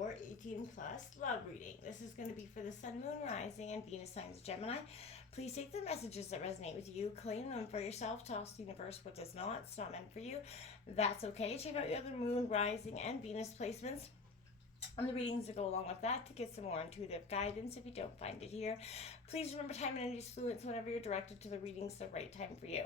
your 18 plus love reading. This is going to be for the Sun, Moon, Rising, and Venus signs of Gemini. Please take the messages that resonate with you, claim them for yourself, toss the universe what does not. It's not meant for you. That's okay. Check out your other Moon, Rising, and Venus placements and the readings that go along with that to get some more intuitive guidance. If you don't find it here, please remember time and energy is fluid, so whenever you're directed to the readings, the right time for you.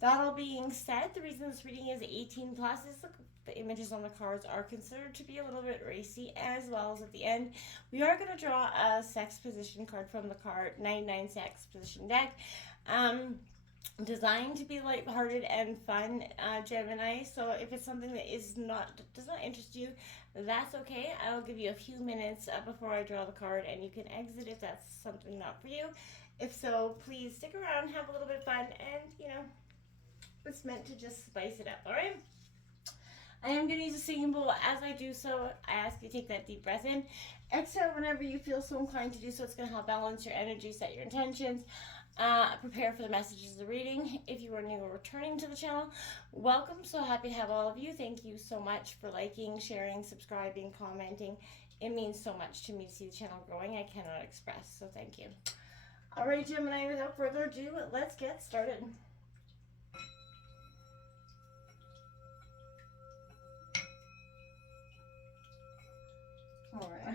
That all being said, the reason this reading is 18 plus is the images on the cards are considered to be a little bit racy, as well as at the end we are going to draw a sex position card from the card 99 sex position deck. Designed to be lighthearted and fun, Gemini. So if it's something that does not interest you, that's okay. I'll give you a few minutes before I draw the card, and you can exit if that's something not for you. If so, please stick around, have a little bit of fun, and it's meant to just spice it up. All right. I am going to use a singing bowl. As I do so, I ask you to take that deep breath in. Exhale whenever you feel so inclined to do so. It's going to help balance your energy, set your intentions. Prepare for the messages of the reading. If you are new or returning to the channel, welcome. So happy to have all of you. Thank you so much for liking, sharing, subscribing, commenting. It means so much to me to see the channel growing. I cannot express, so thank you. All right, Gemini, without further ado, let's get started. All right.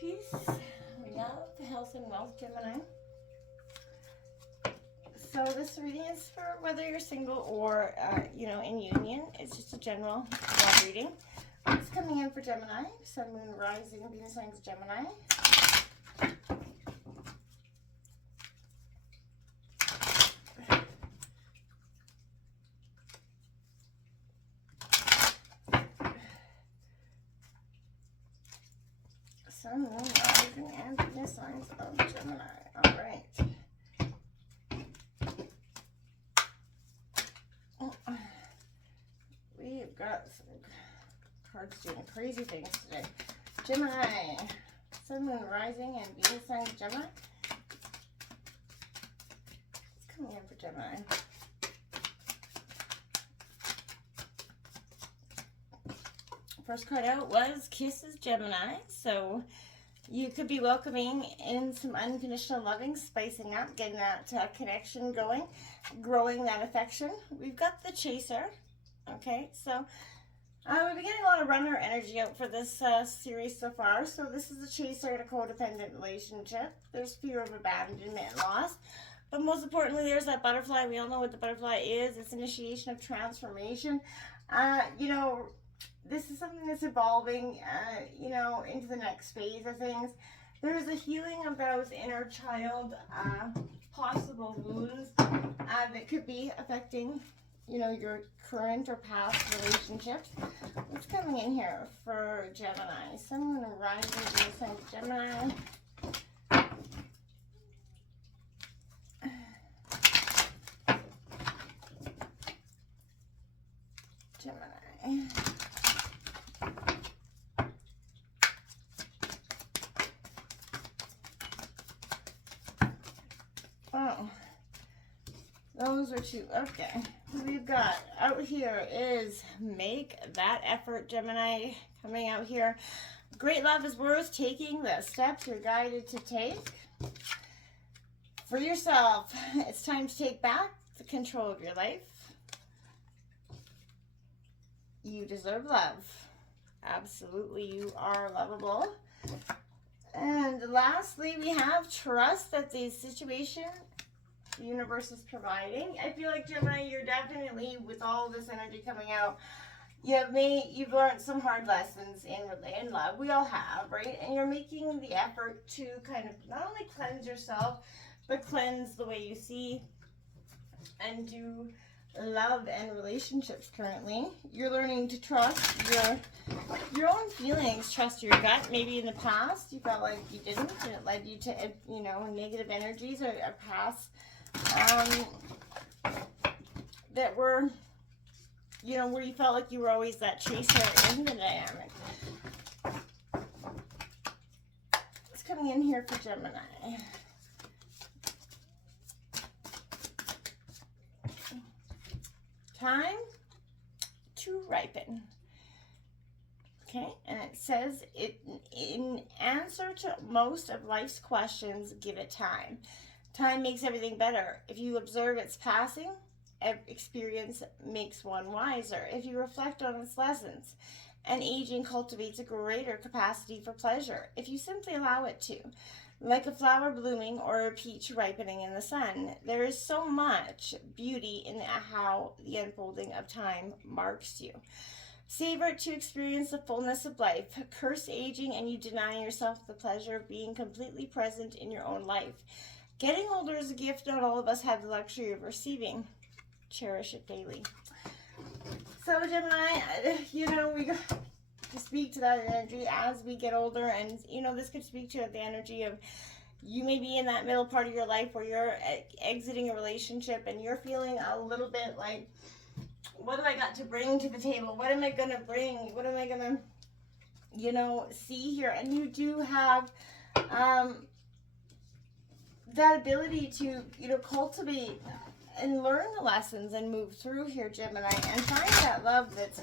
Peace, love, health, and wealth, Gemini. So this reading is for whether you're single or, in union. It's just a general love reading. It's coming in for Gemini, Sun, Moon, Rising, Venus signs of Gemini. Sun, Moon, Rising, and Venus signs of Gemini. All right. We've got some cards doing crazy things today. Gemini, Sun, Moon, Rising, and Venus signs of Gemini. It's coming in for Gemini. First card out was Kisses, Gemini. So you could be welcoming in some unconditional loving, spicing up, getting that connection going, growing that affection. We've got the Chaser. Okay, so we've been getting a lot of runner energy out for this series so far. So this is the Chaser in a codependent relationship. There's fear of abandonment and loss. But most importantly, there's that butterfly. We all know what the butterfly is. It's initiation of transformation. This is something that's evolving, into the next phase of things. There's a healing of those inner child possible wounds that could be affecting, your current or past relationships. What's coming in here for Gemini? Sun, Moon, Rising, Venus signs of Gemini. Gemini. Oh, those are two. Okay, we've got out here is make that effort, Gemini, coming out here. Great love is worth taking the steps you're guided to take for yourself. It's time to take back the control of your life. You deserve love. Absolutely, you are lovable. And lastly, we have trust that the situation the universe is providing. I feel like, Gemini, you're definitely, with all this energy coming out, you've learned some hard lessons in love. We all have, right? And you're making the effort to kind of not only cleanse yourself, but cleanse the way you see and do love and relationships currently. You're learning to trust your own feelings, trust your gut. Maybe in the past you felt like you didn't, and it led you to negative energies or past that were where you felt like you were always that chaser in the dynamic. It's coming in here for Gemini. Time to ripen. Okay, and it says, in answer to most of life's questions, give it time. Time makes everything better. If you observe its passing, experience makes one wiser. If you reflect on its lessons, and aging cultivates a greater capacity for pleasure, if you simply allow it to. Like a flower blooming or a peach ripening in the sun, there is so much beauty in how the unfolding of time marks you. Savor it to experience the fullness of life. Curse aging and you deny yourself the pleasure of being completely present in your own life. Getting older is a gift not all of us have the luxury of receiving. Cherish it daily. So Gemini, we to speak to that energy as we get older, and this could speak to the energy of you may be in that middle part of your life where you're exiting a relationship and you're feeling a little bit like, what do I got to bring to the table? What am I going to bring? What am I going to, see here? And you do have that ability to, cultivate and learn the lessons and move through here, Gemini, and find that love that's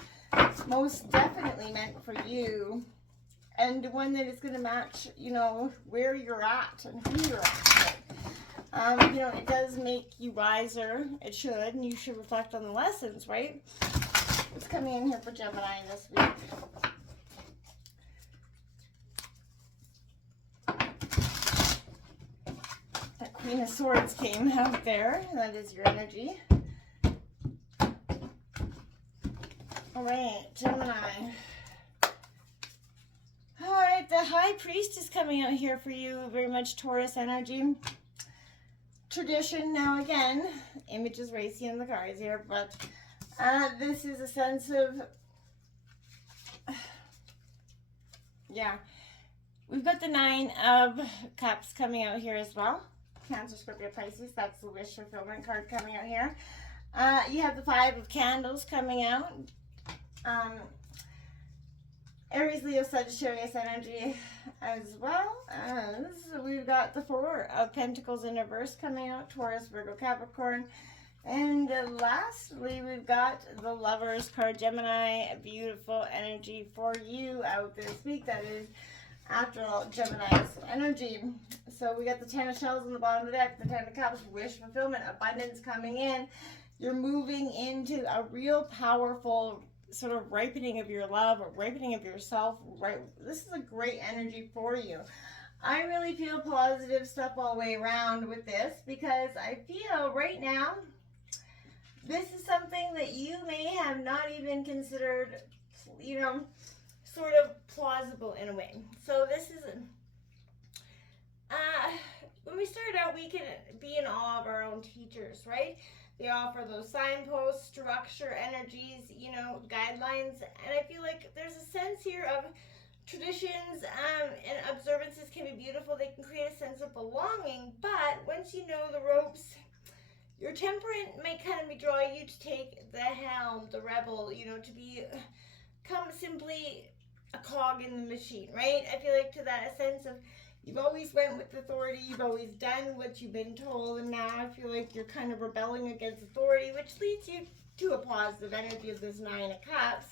most definitely meant for you, and one that is going to match, where you're at and who you're at. It does make you wiser. It should, and you should reflect on the lessons, right? What's coming in here for Gemini this week? That Queen of Swords came out there. That is your energy. All right, Gemini. All right, the High Priest is coming out here for you. Very much Taurus energy. Tradition, now again, image is racy in the cards here, but this is a sense of, we've got the Nine of Cups coming out here as well. Cancer, Scorpio, Pisces, that's the wish fulfillment card coming out here. You have the Five of Candles coming out. Aries, Leo, Sagittarius energy, as well as we've got the Four of Pentacles in reverse coming out, Taurus, Virgo, Capricorn. And lastly, we've got the Lovers card, Gemini. Beautiful energy for you out this week. That is, after all, Gemini's energy. So we got the Ten of Shells on the bottom of the deck, the Ten of Cups, wish fulfillment, abundance coming in. You're moving into a real powerful sort of ripening of your love or ripening of yourself, right? This is a great energy for you. I really feel positive stuff all the way around with this, because I feel right now this is something that you may have not even considered, sort of plausible in a way. So this is, when we started out, we can be in awe of our own teachers, right? They offer those signposts, structure, energies, guidelines. And I feel like there's a sense here of traditions and observances can be beautiful. They can create a sense of belonging. But once you know the ropes, your temperament might kind of draw you to take the helm, the rebel, to become simply a cog in the machine, right? I feel like to that sense of, you've always went with authority, you've always done what you've been told, and now I feel like you're kind of rebelling against authority, which leads you to a positive energy of this Nine of Cups.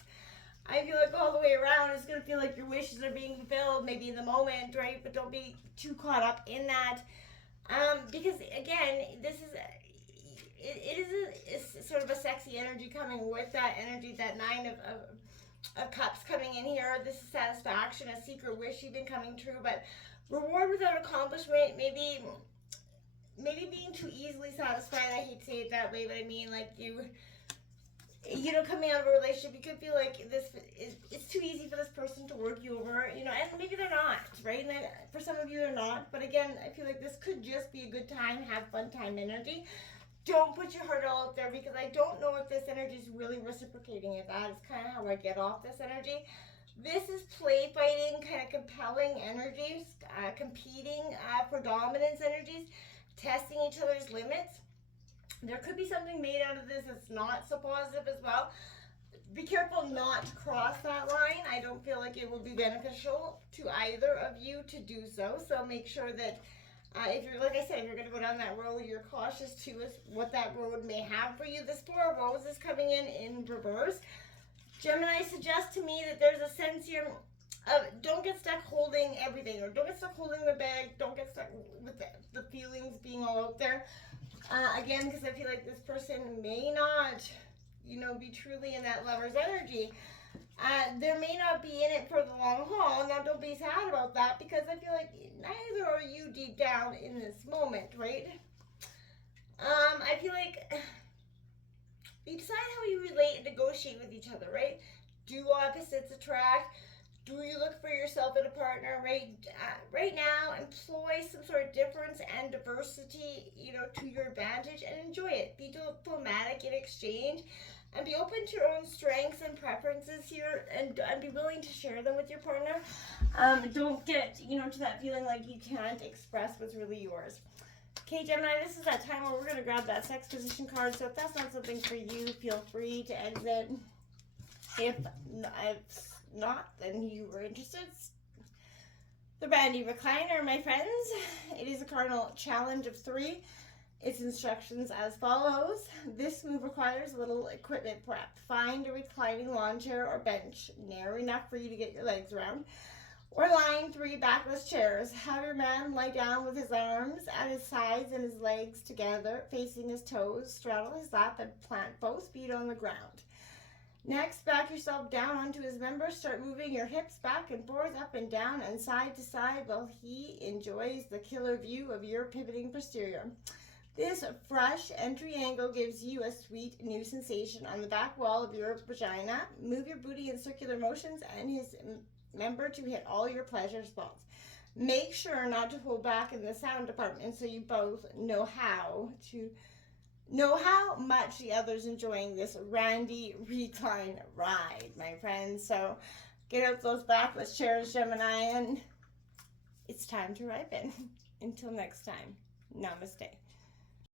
I feel like all the way around, it's going to feel like your wishes are being fulfilled, maybe in the moment, right? But don't be too caught up in that. Because, again, this is, it's sort of a sexy energy coming with that energy, that Nine of Cups coming in here. This is satisfaction, a secret wish even coming true, but reward without accomplishment, maybe being too easily satisfied. I hate to say it that way, but I mean, like, coming out of a relationship, you could feel like it's too easy for this person to work you over, and maybe they're not, right? And for some of you, they're not. But again, I feel like this could just be a good time, have fun time energy. Don't put your heart all out there, because I don't know if this energy is really reciprocating it. That is kind of how I get off this energy. This is play fighting, kind of compelling energies, competing for dominance energies, testing each other's limits. There could be something made out of this that's not so positive as well. Be careful not to cross that line. I don't feel like it will be beneficial to either of you to do so. So make sure that If you're, like I said, if you're going to go down that road, you're cautious too with what that road may have for you. This Four of Roses coming in reverse. Gemini suggests to me that there's a sense here of don't get stuck holding everything, or don't get stuck holding the bag, don't get stuck with the feelings being all out there. Again, because I feel like this person may not, be truly in that lover's energy. There may not be in it for the long haul. Now, don't be sad about that, because I feel like neither are you deep down in this moment, right? I feel like you decide how you relate and negotiate with each other, right? Do opposites attract? Do you look for yourself in a partner, right? Right now, employ some sort of difference and diversity, to your advantage, and enjoy it. Be diplomatic in exchange, and be open to your own strengths and preferences here, and be willing to share them with your partner. Don't get, to that feeling like you can't express what's really yours. Okay, Gemini, this is that time where we're going to grab that sex position card. So if that's not something for you, feel free to exit. If not, then you were interested. The Brandy Recliner, my friends. It is a cardinal challenge of 3. Its instructions as follows. This move requires a little equipment prep. Find a reclining lawn chair or bench, narrow enough for you to get your legs around, or line 3 backless chairs. Have your man lie down with his arms at his sides and his legs together, facing his toes. Straddle his lap and plant both feet on the ground. Next, back yourself down onto his members. Start moving your hips back and forth, up and down, and side to side while he enjoys the killer view of your pivoting posterior. This fresh entry angle gives you a sweet new sensation on the back wall of your vagina. Move your booty in circular motions and his member to hit all your pleasure spots. Make sure not to hold back in the sound department so you both know how much the other's enjoying this Randy recline ride, my friends. So get out those backless chairs, Gemini, and it's time to ripen. Until next time, namaste.